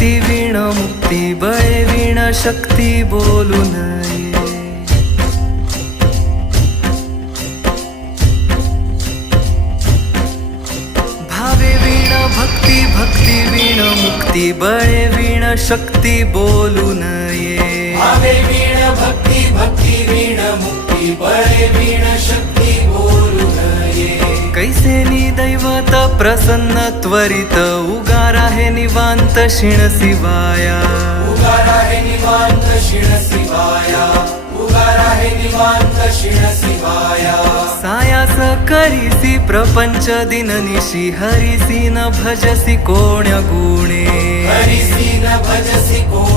भक्ती वीण मुक्ती बळे वीण शक्ती बोलू नये. भावे वीण भक्ती भक्ती वीण मुक्ती बळे वीण शक्ती बोलू नये. भावे वीण भक्ती भक्ती वीण मुक्ती बळे वीण शक्ती बोलू नये. कैसे दैवत प्रसन्न त्वरित उगार आहे निवांत शिण शिवाया. उगार आहे निवांत शिण शिवाया. उगार आहे निवांत शिण शिवाया. सायास करीसी प्रपंच दिननिशी हरिसी न भजसी कोण्य गुणे. हरिसी न भजसी कोण्य